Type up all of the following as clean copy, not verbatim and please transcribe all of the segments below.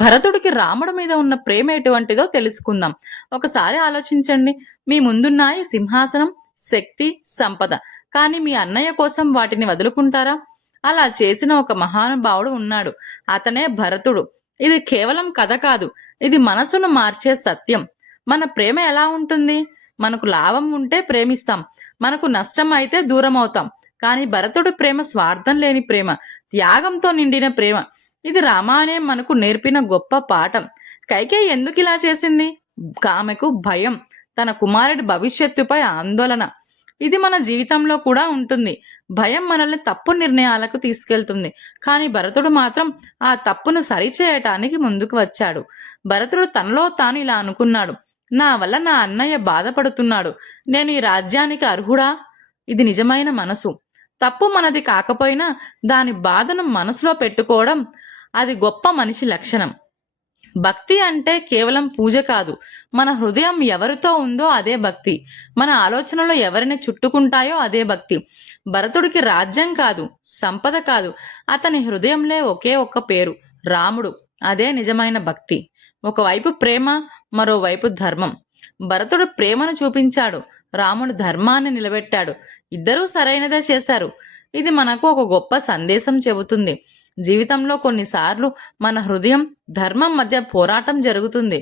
భరతుడికి రాముడి మీద ఉన్న ప్రేమ ఎటువంటిదో తెలుసుకుందాం. ఒకసారి ఆలోచించండి. మీ ముందున్నాయి సింహాసనం, శక్తి, సంపద. కానీ మీ అన్నయ్య కోసం వాటిని వదులుకుంటారా? అలా చేసిన ఒక మహానుభావుడు ఉన్నాడు. అతనే భరతుడు. ఇది కేవలం కథ కాదు, ఇది మనసును మార్చే సత్యం. మన ప్రేమ ఎలా ఉంటుంది? మనకు లాభం ఉంటే ప్రేమిస్తాం, మనకు నష్టం అయితే దూరం అవుతాం. కానీ భరతుడి ప్రేమ స్వార్థం లేని ప్రేమ, త్యాగంతో నిండిన ప్రేమ. ఇది రామాయణం మనకు నేర్పిన గొప్ప పాఠం. కైకేయి ఎందుకు ఇలా చేసింది? ఆమెకు భయం, తన కుమారుడి భవిష్యత్తుపై ఆందోళన. ఇది మన జీవితంలో కూడా ఉంటుంది. భయం మనల్ని తప్పు నిర్ణయాలకు తీసుకెళ్తుంది. కానీ భరతుడు మాత్రం ఆ తప్పును సరిచేయటానికి ముందుకు వచ్చాడు. భరతుడు తనలో తాను ఇలా అనుకున్నాడు: నా వల్ల నా అన్నయ్య బాధపడుతున్నాడు, నేను ఈ రాజ్యానికి అర్హుడా? ఇది నిజమైన మనసు. తప్పు మనది కాకపోయినా దాని బాధను మనసులో పెట్టుకోవడం, అది గొప్ప మనిషి లక్షణం. భక్తి అంటే కేవలం పూజ కాదు. మన హృదయం ఎవరితో ఉందో అదే భక్తి. మన ఆలోచనలు ఎవరిని చుట్టుకుంటాయో అదే భక్తి. భరతుడికి రాజ్యం కాదు, సంపద కాదు, అతని హృదయంలో ఒకే ఒక్క పేరు: రాముడు. అదే నిజమైన భక్తి. ఒకవైపు ప్రేమ, మరోవైపు ధర్మం. భరతుడు ప్రేమను చూపించాడు, రాముడు ధర్మాన్ని నిలబెట్టాడు. ఇద్దరూ సరైనదే చేశారు. ఇది మనకు ఒక గొప్ప సందేశం చెబుతుంది. జీవితంలో కొన్నిసార్లు మన హృదయం, ధర్మం మధ్య పోరాటం జరుగుతుంది.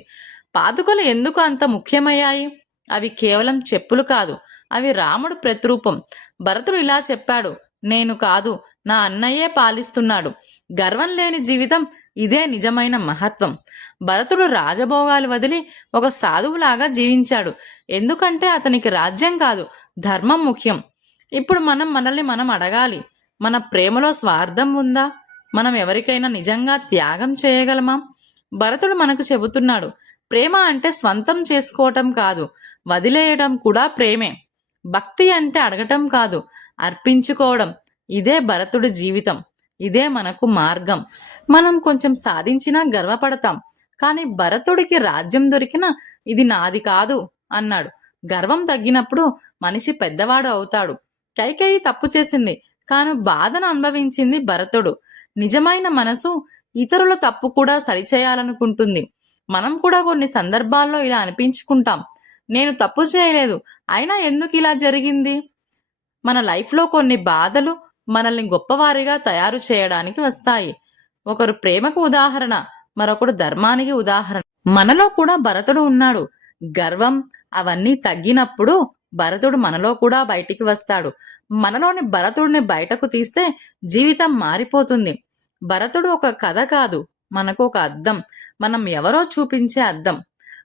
పాదుకలు ఎందుకు అంత ముఖ్యమయ్యాయి? అవి కేవలం చెప్పులు కాదు, అవి రాముడు ప్రతిరూపం. భరతుడు ఇలా చెప్పాడు: నేను కాదు, నా అన్నయ్యే పాలిస్తున్నాడు. గర్వం లేని జీవితం, ఇదే నిజమైన మహత్వం. భరతుడు రాజభోగాలు వదిలి ఒక సాధువులాగా జీవించాడు. ఎందుకంటే అతనికి రాజ్యం కాదు, ధర్మం ముఖ్యం. ఇప్పుడు మనల్ని మనం అడగాలి: మన ప్రేమలో స్వార్థం ఉందా? మనం ఎవరికైనా నిజంగా త్యాగం చేయగలమా? భరతుడు మనకు చెబుతున్నాడు: ప్రేమ అంటే స్వంతం చేసుకోవటం కాదు, వదిలేయడం కూడా ప్రేమే. భక్తి అంటే అడగటం కాదు, అర్పించుకోవడం. ఇదే భరతుడి జీవితం. ఇదే మనకు మార్గం. మనం కొంచెం సాధించినా గర్వపడతాం. కానీ భరతుడికి రాజ్యం దొరికినా ఇది నాది కాదు అన్నాడు. గర్వం తగ్గినప్పుడు మనిషి పెద్దవాడు అవుతాడు. కైకేయి తప్పు చేసింది, కాను బాధను అనుభవించింది భరతుడు. నిజమైన మనసు ఇతరుల తప్పు కూడా సరిచేయాలనుకుంటుంది. మనం కూడా కొన్ని సందర్భాల్లో ఇలా అనిపించుకుంటాం: నేను తప్పు చేయలేదు, అయినా ఎందుకు ఇలా జరిగింది? మన లైఫ్లో కొన్ని బాధలు మనల్ని గొప్పవారిగా తయారు చేయడానికి వస్తాయి. ఒకరు ప్రేమకు ఉదాహరణ, మరొకడు ధర్మానికి ఉదాహరణ. మనలో కూడా భరతుడు ఉన్నాడు. గర్వం అవన్నీ తగ్గినప్పుడు భరతుడు మనలో కూడా బయటికి వస్తాడు. మనలోని భరతుడిని బయటకు తీస్తే జీవితం మారిపోతుంది. భరతుడు ఒక కథ కాదు, మనకు ఒక అద్దం. మనం ఎవరో చూపించే అద్దం.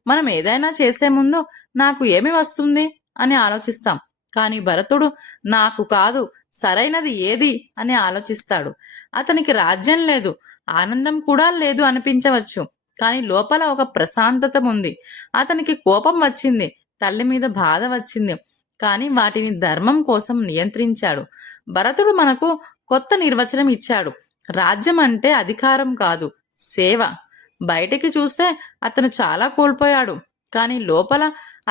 మనం ఏదైనా చేసే ముందు నాకు ఏమి వస్తుంది అని ఆలోచిస్తాం. కానీ భరతుడు నాకు కాదు, సరైనది ఏది అని ఆలోచిస్తాడు. అతనికి రాజ్యం లేదు, ఆనందం కూడా లేదు అనిపించవచ్చు, కానీ లోపల ఒక ప్రశాంతత ఉంది. అతనికి కోపం వచ్చింది, తల్లి మీద బాధ వచ్చింది, కానీ వాటిని ధర్మం కోసం నియంత్రించాడు. భరతుడు మనకు కొత్త నిర్వచనం ఇచ్చాడు: రాజ్యం అంటే అధికారం కాదు, సేవ. బయటికి చూస్తే అతను చాలా కోల్పోయాడు, కానీ లోపల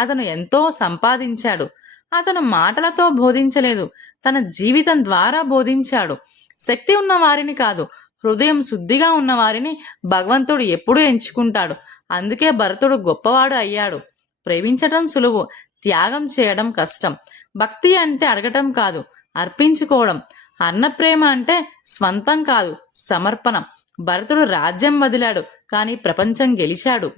అతను ఎంతో సంపాదించాడు. అతను మాటలతో బోధించలేదు, తన జీవితం ద్వారా బోధించాడు. శక్తి ఉన్న వారిని కాదు, హృదయం శుద్ధిగా ఉన్న వారిని భగవంతుడు ఎప్పుడూ ఎంచుకుంటాడు. అందుకే భరతుడు గొప్పవాడు అయ్యాడు. ప్రేమించడం సులువు, త్యాగం చేయడం కష్టం. భక్తి అంటే అడగటం కాదు, అర్పించుకోవడం. అన్న ప్రేమ అంటే స్వంతం కాదు, సమర్పణం. భరతుడు రాజ్యం వదిలాడు, కానీ ప్రపంచం గెలిచాడు.